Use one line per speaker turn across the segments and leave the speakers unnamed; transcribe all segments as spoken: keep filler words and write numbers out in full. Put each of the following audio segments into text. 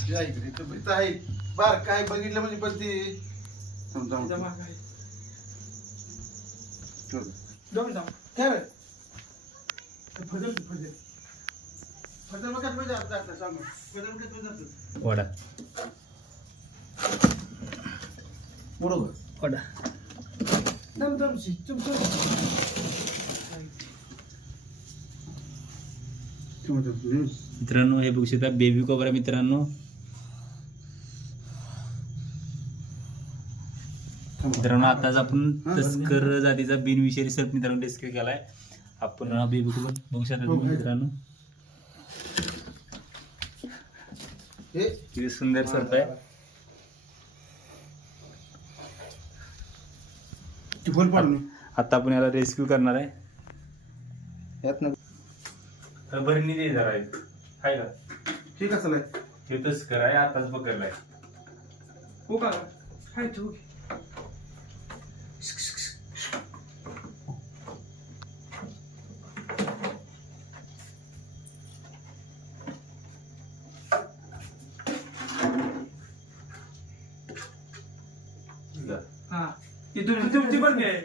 आहे बार काय बघितलं म्हणजे पण ते समजा काय फजल फजल फजल बघा म्हणजे आता सांग फजल कसं
वडा
बरोबर
वडा
दम दम सी चुप
मित्रांनो हे बघू शकता बेबी कोबरा मित्रांनो. मित्रांनो आताच आपण तस्कर जातीचा बिनविषारी सर्प मित्रांनो डिस्कस केलाय आपण. बेबी कोबरा बघू शकता तुम्ही मित्रांनो. किती सुंदर सर्प आहे. आता आपण याला रेस्क्यू करणार आहे. तर भरणी दे जरा आहे का
ठीक आहे चला
हे तस्कर आहे आताच पकडलाय.
हो का हाय तू
हा इथून तुमची पण काय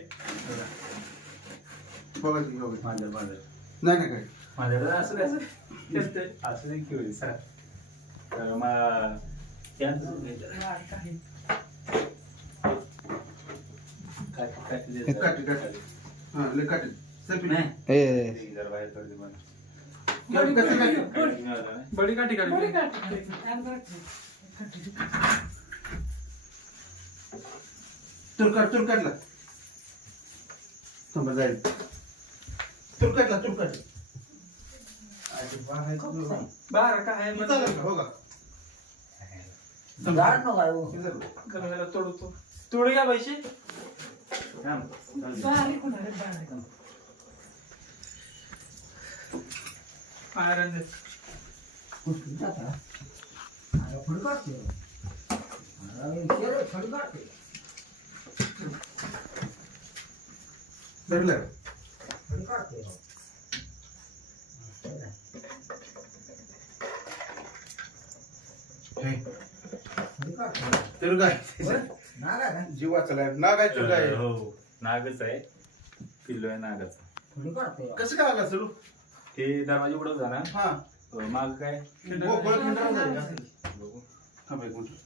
बघा बघा
माझ्या माझ्या
नाही नाही काय
माझ्याकडे असं काय असं असं नाही केलं सर तर मग
काटे काटे हा ले काटे सर
नाही जरा बाहेर कर दे मला.
कसं काय
बडी काठी काढली
तुरकाट तुरकाटला समजा जाईल तुरकाटला तुरकाट
बारा काय
चालेल का हो का
झाड नको आहे हो.
गरगाला तोडतो तोड घ्या पैसे आयरन दे.
कुठून जाता? अरे फळ काढते. अरे शेर फळ काढते.
धरलं
फळ काढते. फळ काढते.
तर काय
नाग आहे ना?
जीवाचं काय नाग आहे तर काय
हो नागच आहे पिल्लो आहे नागाचा.
फळ काढते.
कसं काय आला सर
ते दरवाजा उघडत जा ना
हा
माग काय
गोकुळ खंडार झाली का
बघू
थांब एक मिनिट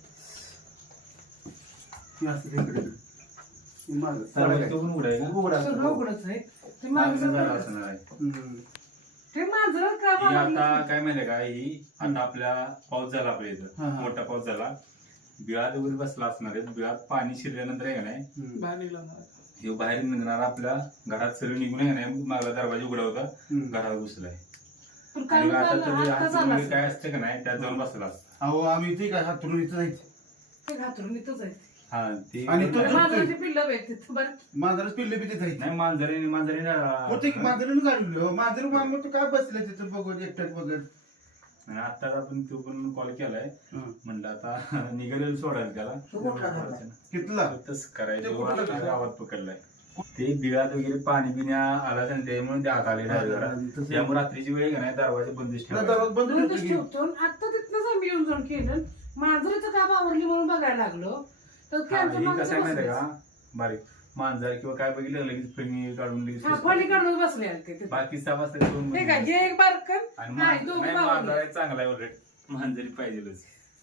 ती असते तिकडे ती मागं.
दरवाजा तो पण उघडाय का
उघडा
सगळं उघडच आहे ते
मागं
माझं
झाला असणार आहे.
हम्म.
ते माझं का
ही आता
बाळगलं?
काय माहितीये का ही आता आपल्या पाऊस झाला आपल्या
हा,
इथं
हा.
मोठा पाऊस झाला बिळात वगैरे बसला असणार आहे. बिळात पाणी शिरल्यानंतर आहे का नाही
हम्म.
बाहेर निघला ना.
हे बाहेर निघणार आपल्या घरात सर्व निघून आहे का नाही मागला दरवाजा उघडा होता
हम्म.
घरात घुसलाय.
पण काय
आणि आता
झालं?
तर
आता
हात
झालं
वगैरे काय
असेल.
असते का नाही त्यात जाऊन बसला असता.
अहो आम्ही इथे काय हातरून इथं नाही
ते घातरून इथंच आहे.
हा ते
आणि तो-
अरे माझं ते पिल्लं आहेत तिथं बरं.
मांजरच पिल्ले बी तिथे
नाही मांजरी मांजरी
होते की मांजरीनं काढली मांजर मागं तो काय बसले तिथं बघत एकट्यात बघत
आणि आता आपण तो पण कॉल केलाय
हं.
म्हणलं आता निघालेलं सोडायला त्याला
तो कुठला झाला?
कितला
तसंच
ते कुठं
करायचं
लागलं?
गावात पकडलाय. ते बिळात वगैरे पाणी बिण्या आला आणि त्यामुळे ते आत आले नाही जरा
तसं-
त्यामुळे रात्रीची वेळ का नाही दरवाजे बंदिश
नाही,
ठेवायचे.
दरवाजा बंद
बंदच
ठेवतो की.
ठेवतो आणि आता तिथनंच आम्ही येऊन जाऊन केलं मांजरीचं काम आवरली म्हणून बघायला लागलो तर
हा,
त्यांचं
हे
मांजर
कसं आहे माहितीये
बसलंच.
का बारीक मांजर किंवा काय बघितलं लगेच फणी काढून लगेच
हा फळी काढून बसले आहेत ते तिथं.
बाकी सहा वाजता दोन
हे काय हे एक बारकन
आणि
नाही
मा-
दोघं
नाही,
बावरली.
मांजर आहे चांगला आहे उलट मांजरी पाहिजेलच.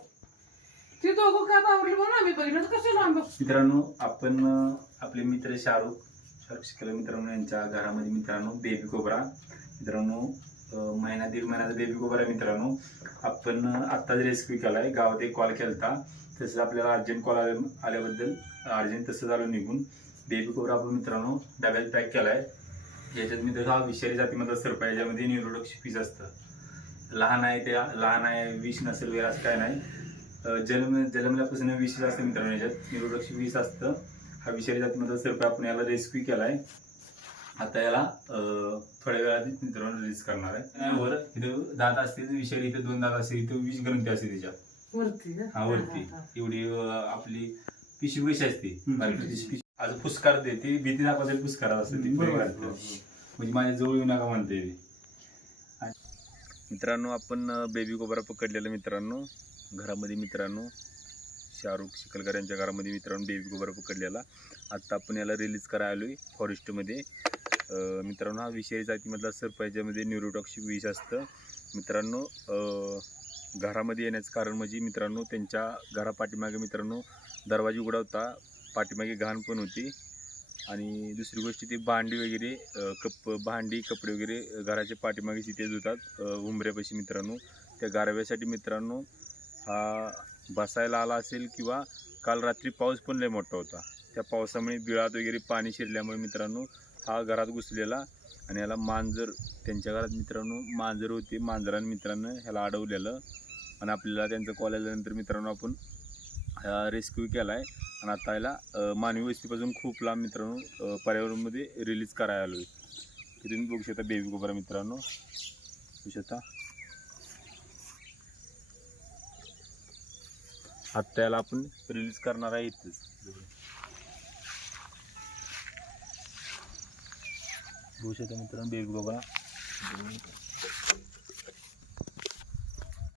ती दोघं का बावरली म्हणून आम्ही बघितलं तर कशाला आम्ही बघ-
मित्रांनो आपण अं, आपले मित्र शाहरुख शाहरुख शिकले मित्रांनो यांच्या घरामध्ये मित्रांनो बेबी कोबरा मित्रांनो अं, महिना दीड महिन्याचा बेबी कोबरा आहे मित्रांनो. आपण अं, आत्ताच रेस्क्यू केलाय गावात एक कॉल केलता तसंच आपल्याला अर्जंट कॉल आल्याबद्दल अर्जंट तसंच आलो निघून. बेबी कोबरा आपण मित्रांनो डब्यात पॅक केलाय. याच्यात मित्र हा विषारी जातीमधला सर्प आहे याच्यामध्ये न्यूरोडॉक्स पीस असतं. लहान आहे ते लहान आहे विष नसेल वगैरे असं काय नाही. अं, जन्म जन्मल्यापासून विष असतं मित्रांनो याच्यात न्यूरोडॉक्स विष असतं. हा विषारी जातीमधला सर्प आपण याला रेस्क्यू केलाय. आता याला अं, थोड्या वेळात मित्रांनो रिलीज करणार आहे. वर इथं दात असते विषारी इथे दोन दात असते इथं विष ग्रंथी असते त्याच्यात
वरती ना?
हा वरती
हा, हा.
एवढी अं, आपली पिशवी कशी असते
हम्म.
बारीक पिशवी आज फुसकार देते भीती दाखवायला फुसकारात असते ती
बरोबर.
बरोबर म्हणजे माझ्या जवळ येऊ नका म्हणते. मित्रांनो आपण बेबी कोबरा पकडलेलं मित्रांनो घरामध्ये मित्रांनो शाहरुख शिकलकर यांच्या घरामध्ये मित्रांनो बेबी कोबरा पकडलेला. आत्ता आपण याला रिलीज करायला आलो आहे फॉरेस्टमध्ये. मित्रांनो हा विषारी जातीमधला सर्प आहे, ज्यामध्ये न्यूरोटॉक्सिक विष असतं. मित्रांनो घरामध्ये येण्याचं कारण म्हणजे मित्रांनो त्यांच्या घरापाठीमागे मित्रांनो दरवाजा उघडा होता, पाठीमागे घाण पण होती. आणि दुसरी गोष्ट ती भांडी वगैरे कप भांडी कपडे वगैरे घराच्या पाठीमागे तिथेच होतात उंबऱ्यापाशी मित्रांनो. त्या गारव्यासाठी मित्रांनो हा बसायला आला असेल किंवा काल रात्री पाऊस पण लय मोठा होता, त्या पावसामुळे बिळात वगैरे पाणी शिरल्यामुळे मित्रांनो हा घरात घुसलेला. आणि ह्याला मांजर त्यांच्या घरात मित्रांनो मांजर होती, मांजराने मित्रांनो ह्याला अडवलेलं. आणि आपल्याला त्यांचं कॉल आल्यानंतर मित्रांनो आपण हा रेस्क्यू केला आहे. आणि आता याला मानवी वस्तीपासून खूप लांब मित्रांनो पर्यावरणमध्ये रिलीज करायला आलो आहे. की तुम्ही बघू शकता बेबी कोबरा मित्रांनो, बघू शकता. आत्ता याला आपण रिलीज करणार आहे इथेच. बघू शकता मित्रांनो बेबी कोबरा.